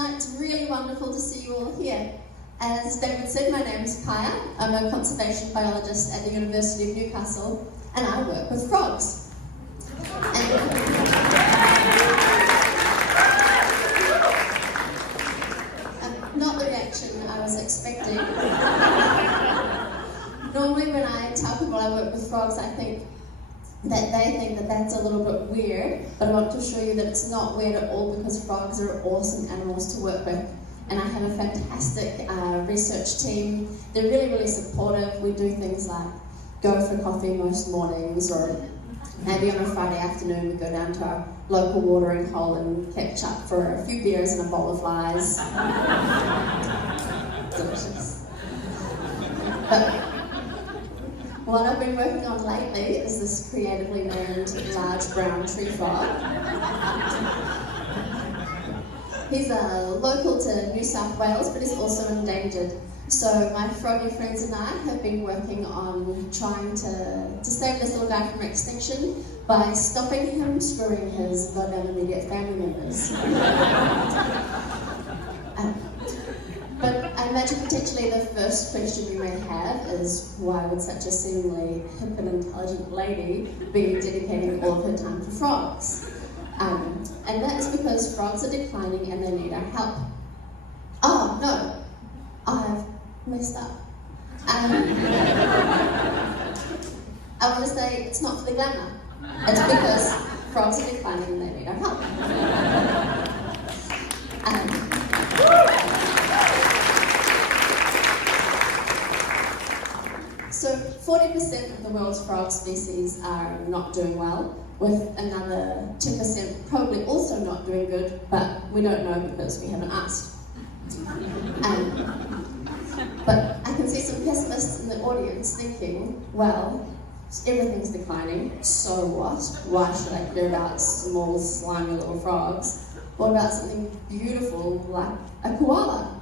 tonight. It's really wonderful to see you all here. As David said, my name is Kaya. I'm a conservation biologist at the University of Newcastle, and I work with frogs. Not the reaction I was expecting. Normally when I tell people I work with frogs, I think that they think that that's a little bit weird, but I want to assure you that it's not weird at all, because frogs are awesome animals to work with. And I have a fantastic research team. They're really, really supportive. We do things like go for coffee most mornings, or maybe on a Friday afternoon we go down to our local watering hole and catch up for a few beers and a bowl of flies. Delicious. But what I've been working on lately is this creatively named large brown tree frog. He's local to New South Wales, but he's also endangered. So my froggy friends and I have been working on trying to save this little guy from extinction by stopping him screwing his low and immediate family members. But I imagine potentially the first question you may have is, why would such a seemingly hip and intelligent lady be dedicating all of her time to frogs? And that is because frogs are declining and they need our help. Oh, no, I've messed up. I want to say it's not for the glamour. It's because frogs are declining and they need our help. So 40% of the world's frog species are not doing well, with another 10% probably also not doing good, but we don't know because we haven't asked. But I can see some pessimists in the audience thinking, well, everything's declining, so what? Why should I care about small, slimy little frogs? What about something beautiful like a koala?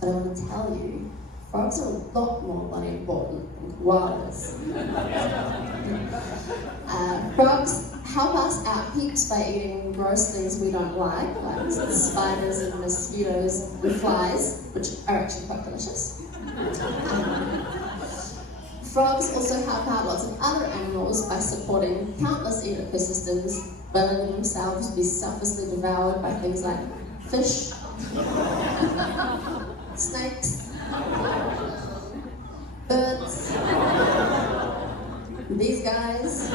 But I want to tell you, frogs are a lot more bloody important than koalas. Frogs help us out heaps by eating gross things we don't like spiders and mosquitoes and flies, which are actually quite delicious. Frogs also help out lots of other animals by supporting countless ecosystems, by letting themselves be selflessly devoured by things like fish, snakes, birds, these guys.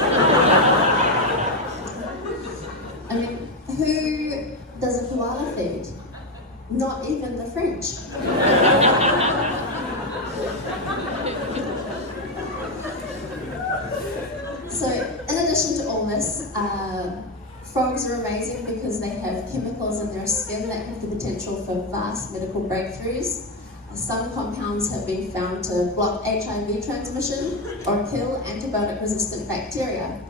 I mean, who does a koala feed? Not even the French. So, in addition to all this, frogs are amazing because they have chemicals in their skin that have the potential for vast medical breakthroughs. Some compounds have been found to block HIV transmission or kill antibiotic-resistant bacteria.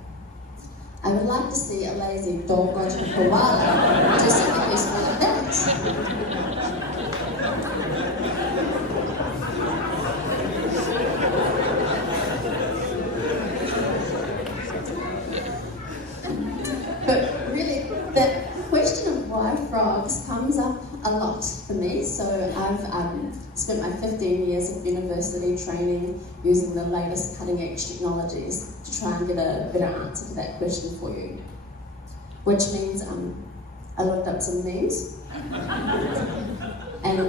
I would like to see a lazy dog-watching koala do something useful like that. But really, the question of why frogs comes up a lot for me. So I've spent my 15 years of university training using the latest cutting-edge technologies to try and get a better answer to that question for you. Which means I looked up some names and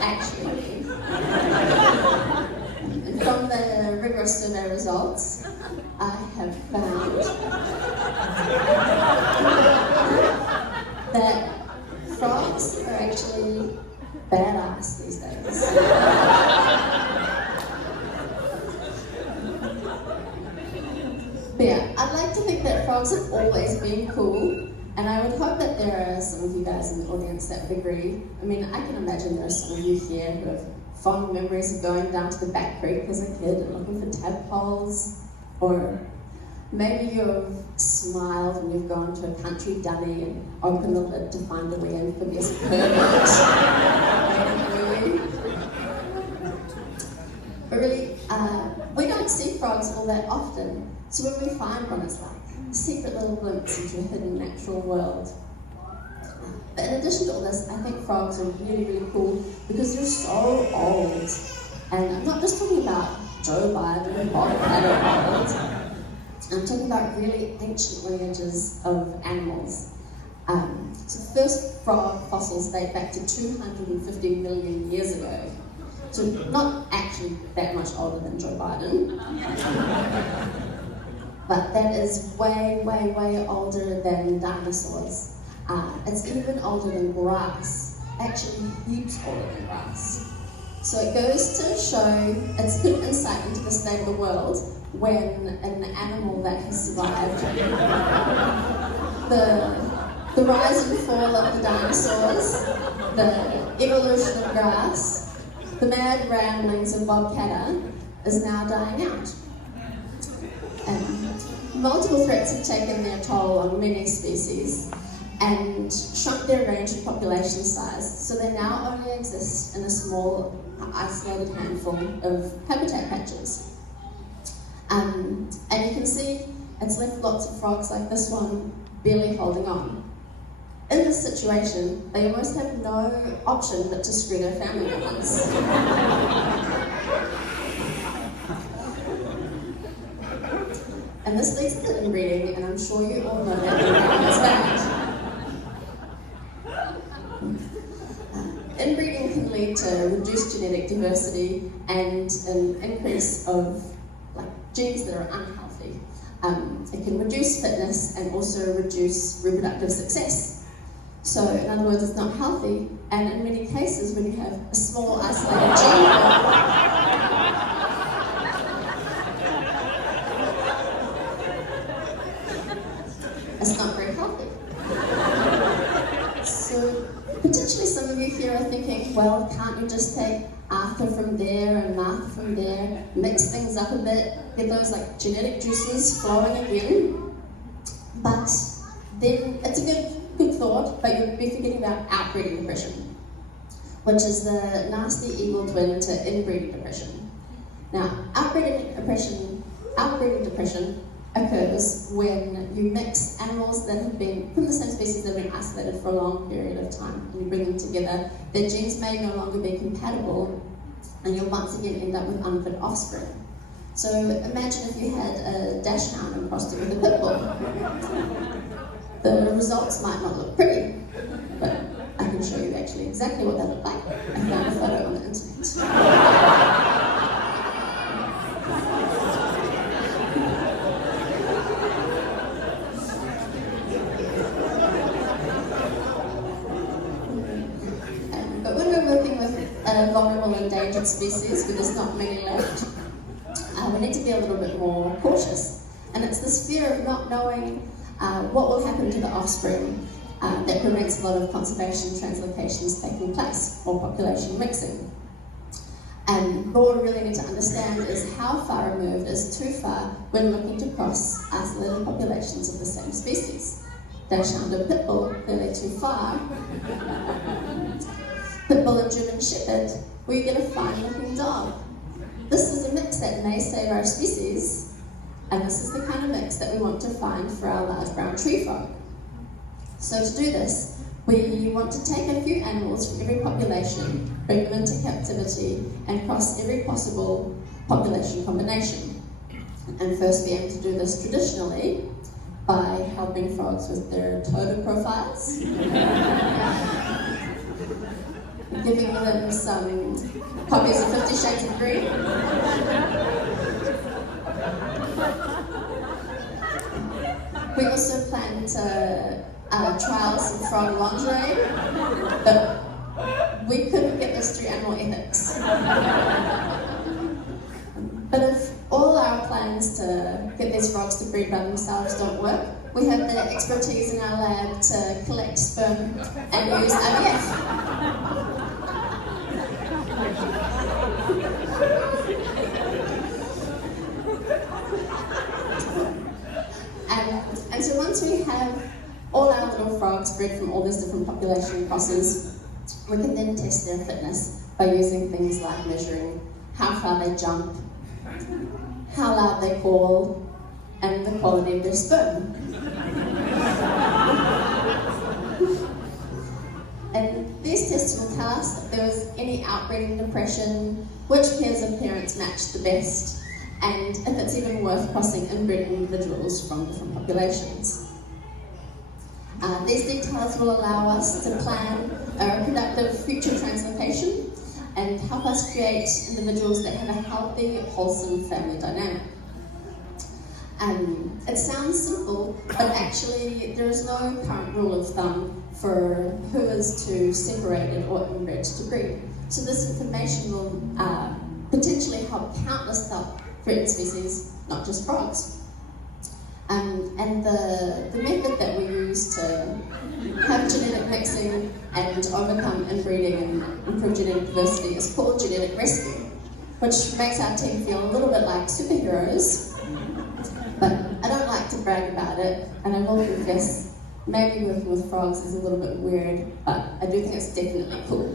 actually, and from the rigorous survey results, I have found that frogs are actually badass these days. But yeah, I'd like to think that frogs have always been cool, and I would hope that there are some of you guys in the audience that would agree. I mean, I can imagine there are some of you here who have fond memories of going down to the back creek as a kid and looking for tadpoles, or maybe you've smiled and you've gone to a country dunny and opened the lid to find a wee amphibious pervert waiting for you. But really, we don't see frogs all that often, so when we find one, it's like, a secret little glimpse into a hidden natural world. But in addition to all this, I think frogs are really, really cool because they're so old. And I'm not just talking about Joe Biden and Bob Catter old. I'm talking about really ancient lineages of animals. So the first frog fossils date back to 250 million years ago. So not actually that much older than Joe Biden. But that is way, way, way older than dinosaurs. It's even older than grass, actually heaps older than grass. So it goes to show, it's good insight into the state of the world when an animal that has survived the rise and fall of the dinosaurs, the evolution of grass, the mad ramblings of Bob Catter is now dying out. Multiple threats have taken their toll on many species and shrunk their range and population size, so they now only exist in a small, isolated handful of habitat patches. And you can see it's left lots of frogs like this one barely holding on. In this situation, they almost have no option but to screw their family members. And this leads to inbreeding, and I'm sure you all know that inbreeding is bad. Inbreeding can lead to reduced genetic diversity and an increase of genes that are unhealthy. It can reduce fitness and also reduce reproductive success. So in other words, it's not healthy, and in many cases when you have a small isolated gene it's not very healthy. So potentially some of you here are thinking, well, can't you just take Arthur from there and Martha from there, mix things up a bit, get those genetic juices flowing again? But then it's a good thought, but you'll be forgetting about outbreeding depression, which is the nasty evil twin to inbreeding depression. Now, outbreeding depression occurs when you mix animals that have been from the same species that have been isolated for a long period of time, and you bring them together. Their genes may no longer be compatible, and you'll once again end up with unfit offspring. So imagine if you had a dachshund and crossed it with a pit bull. The results might not look pretty, but I can show you actually exactly what that looked like. I found a photo on the internet. Vulnerable endangered species where there's not many left, we need to be a little bit more cautious. And it's this fear of not knowing what will happen to the offspring that prevents a lot of conservation translocations taking place or population mixing. And what we really need to understand is how far removed is too far when looking to cross isolated populations of the same species. Dachshund and pit bull, clearly too far. Pit bull and German shepherd, where you get a fine-looking dog. This is a mix that may save our species, and this is the kind of mix that we want to find for our large brown tree frog. So to do this, we want to take a few animals from every population, bring them into captivity, and cross every possible population combination. And first we aim to do this traditionally by helping frogs with their totem profiles. Giving them some copies of 50 Shades of Green. We also plan to trial some frog lingerie, but we couldn't get this through animal ethics. But if all our plans to get these frogs to breed by themselves don't work, we have the expertise in our lab to collect sperm and use IVF. And so once we have all our little frogs bred from all these different population crosses, we can then test their fitness by using things like measuring how far they jump, how loud they call, and the quality of their sperm. And these tests will tell us if there was any outbreeding depression, which pairs of parents matched the best, and if it's even worth crossing inbred individuals from different populations. These details will allow us to plan a reproductive future translocation and help us create individuals that have a healthy, wholesome family dynamic. It sounds simple, but actually there is no current rule of thumb for who is to separated or inbred to breed. So this information will potentially help countless breeding species, not just frogs. And the method that we use to have genetic mixing and overcome inbreeding and improve genetic diversity is called genetic rescue, which makes our team feel a little bit like superheroes. But I don't like to brag about it, and I will confess, maybe working with frogs is a little bit weird, but I do think it's definitely cool.